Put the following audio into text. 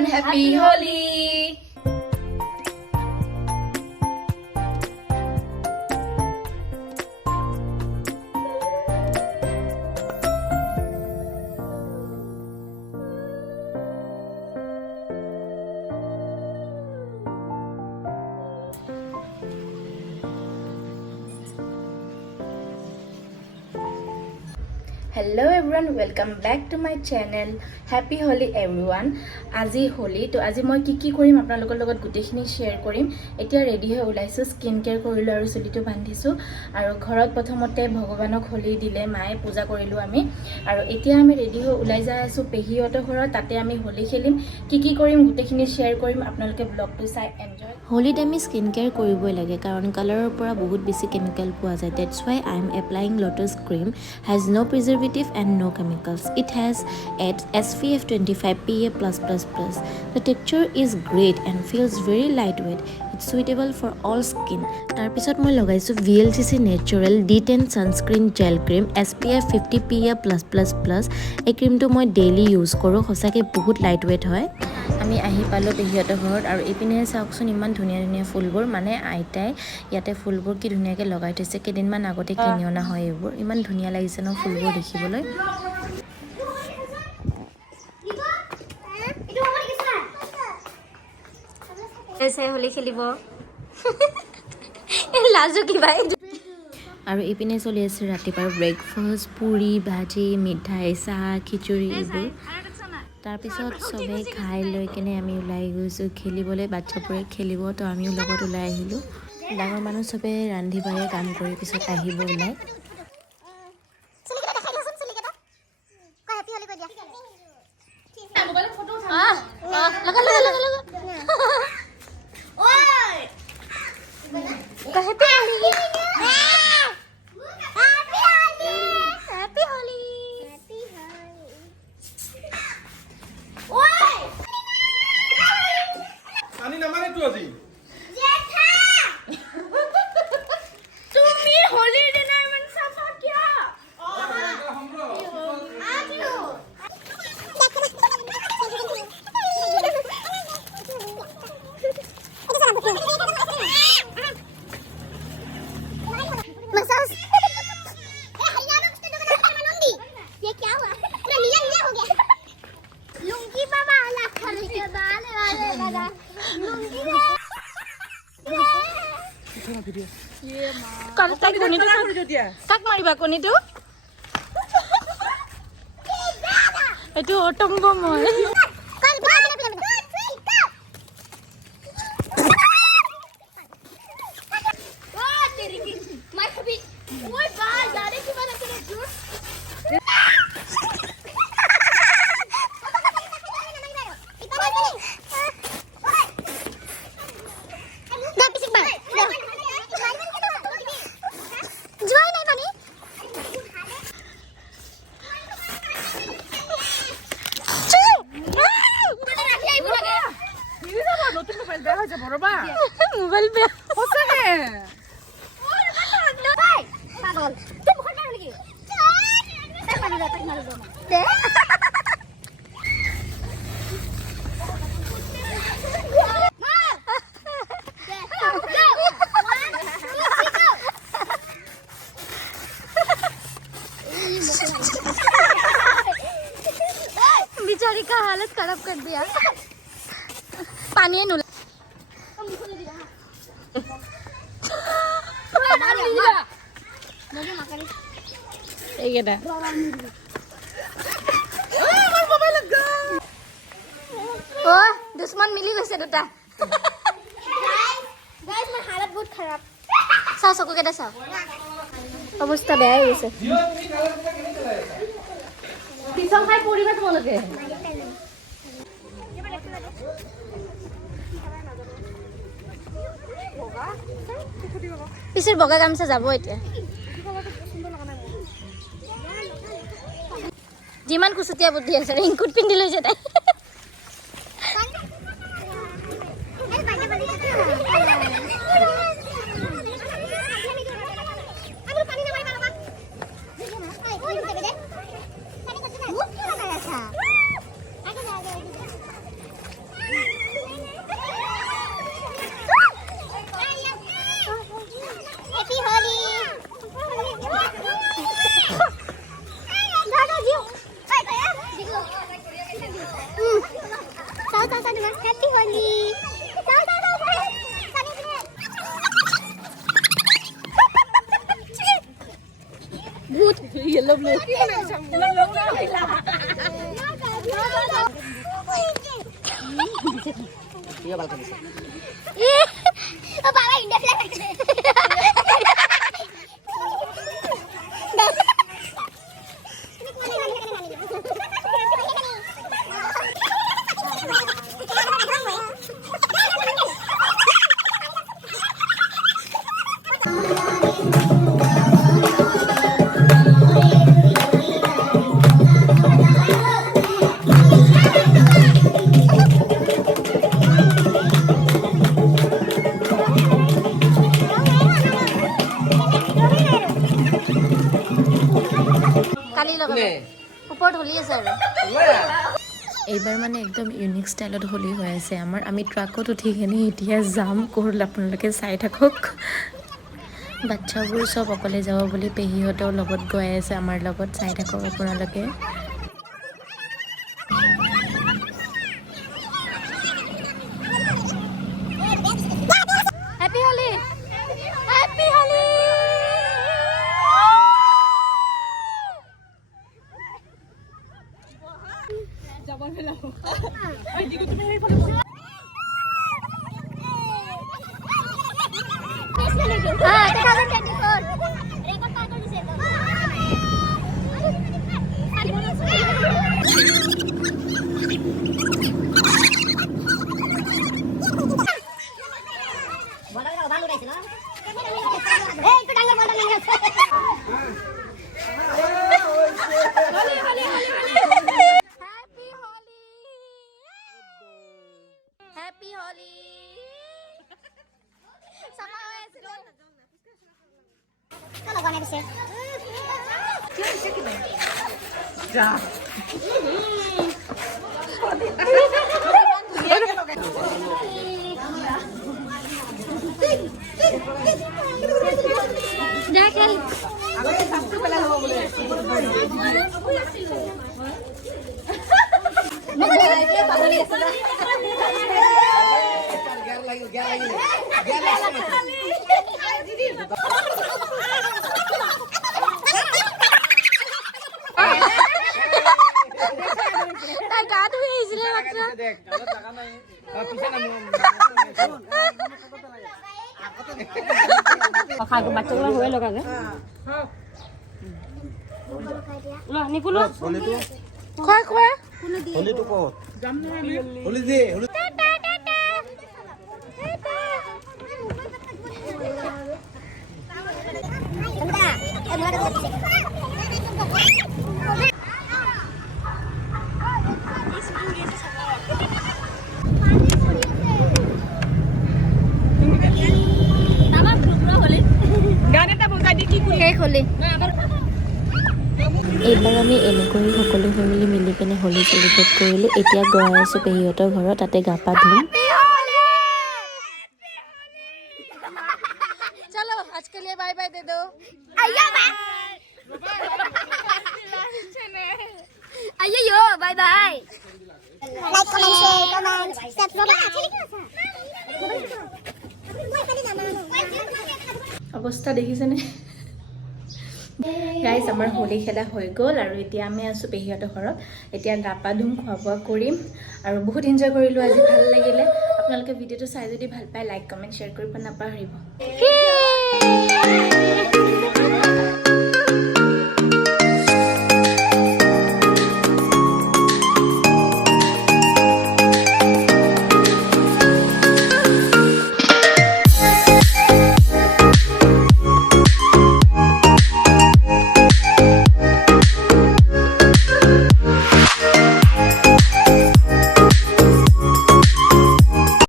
everyone, happy Holi! Hello everyone, welcome back to my channel. Happy Holi everyone. আজি Holi to আজি মই কি কৰিম আপোনালোকৰ লগত গুটেখিনি শেয়াৰ কৰিম। এতিয়া ৰেডি হৈ ওলাইছো, স্কিন কেয়াৰ কৰিলো আৰু চুলিটো বান্ধিছো আৰু ঘৰত প্ৰথমতে ভগৱানক হলি দিলে মায়ে পূজা কৰিলো আমি আৰু এতিয়া আমি ৰেডি হৈ ওলাই যাই আছো পেহিহঁতৰ ঘৰত, তাতে আমি হলি খেলিম। কি কৰিম গুটেখিনি শেয়াৰ কৰিম, আপোনালোকে ব্লগটো চাই এনজয়। হলিত আমি স্কিন কেয়াৰ কৰিবই লাগে কাৰণ কালাৰৰ পৰা বহুত বেছি কেমিকেল পোৱা যায়। That's why I am applying Lotus cream. Has no preservative and no chemicals. It has SPF 25 PA+++. The texture is great and feels very lightweight. It's suitable for all skin. তাৰপিছত মই লগাইছো VLCC Natural D10 Sunscreen Gel Cream SPF 50 PA+++. এই ক্ৰীমটো মই daily use কৰোঁ, সঁচাকৈ বহুত lightweight হয়। আমি আহি পালোঁ পেহিহঁতৰ ঘৰত আৰু এইপিনে চাওকচোন ইমান ধুনীয়া ধুনীয়া ফুলবোৰ, মানে আইতাই ইয়াতে ফুলবোৰ কি ধুনীয়াকৈ লগাই থৈছে। কেইদিনমান আগতে কিনি অনা হয় এইবোৰ, ইমান ধুনীয়া লাগিছে ন ফুলবোৰ দেখিবলৈ। হলি খেলিব লাজু কিবা। আৰু ইপিনে চলি আছে ৰাতিপুৱাৰ ব্ৰেকফাষ্ট, পুৰি ভাজি মিঠাই চাহ খিচুৰি এইবোৰ। তাৰপিছত চবেই খাই লৈ কেনে আমি ওলাই গৈছোঁ খেলিবলৈ। বাচ্চাবোৰে খেলিব তো আমিও লগত ওলাই আহিলোঁ। ডাঙৰ মানুহ চবেই ৰান্ধি বাঢ়ি কাম কৰি পিছত আহিব ওলাই। কাক মাৰিবা কণীটো? এইটো অটংগ মই। মোবাইল বেয়া बेचारी का हालत खराब कर दिया। पानी है नुला दुश्मन मिली गई दुटा। हालत बहुत खराब चाओ चकु केटा चाओ अवस्था बेया হৈ গৈছে। পিছল খাই পৰিবা তোমালোকে। পিছৰ বগা গামছা যাব এতিয়া। যিমান কুচুতীয়া বুদ্ধি আছে ৰিংকুট পিন্ধি লৈ যায় তাই। Iya bal kami. Oh bawa India flag. ওপৰত হলি আছে আৰু এইবাৰ মানে একদম ইউনিক ষ্টাইলত হলি হৈ আছে আমাৰ আমি ট্ৰাকত উঠি কিনে এতিয়া যাম ক'ৰ আপোনালোকে চাই থাকক বাচ্চাবোৰ চব অকলে যাব বুলি পেহীহঁতৰ লগত গৈ আছে আমাৰ লগত চাই থাকক আপোনালোকে হেপী হলি হেপী হলি Happy Holi! Sama OS dong. Kalau gua bisa. Ja. Jangan. Aku sabtu pala ho boleh. Khai của bạch chỗ là huế lo cả cái. Lo Nicola. খোৱা খোৱা Holi tu ko. Holi de. Holi. এইবাৰ আমি এনেকৈ সকলো family মিলি কেনে Holi celebrate কৰিলোঁ এতিয়া গৈ আছোঁ পেহীহঁতৰ ঘৰত তাতে গা পা ধুম चलो आज के लिए बाय बाय दे दो Ayo, bye bye. Like, comment, share, comment, subscribe. অৱস্থা দেখিছেনে গাইজ আমাৰ হোলী খেলা হৈ গ'ল আৰু এতিয়া আমি আছোঁ পেহীহঁতৰ ঘৰত এতিয়া গা পা ধুম খোৱা বোৱা কৰিম আৰু বহুত এনজয় কৰিলোঁ আজি ভাল লাগিলে আপোনালোকে ভিডিঅ'টো চাই যদি ভাল পায় লাইক কমেণ্ট শ্বেয়াৰ কৰিব নাপাহৰিব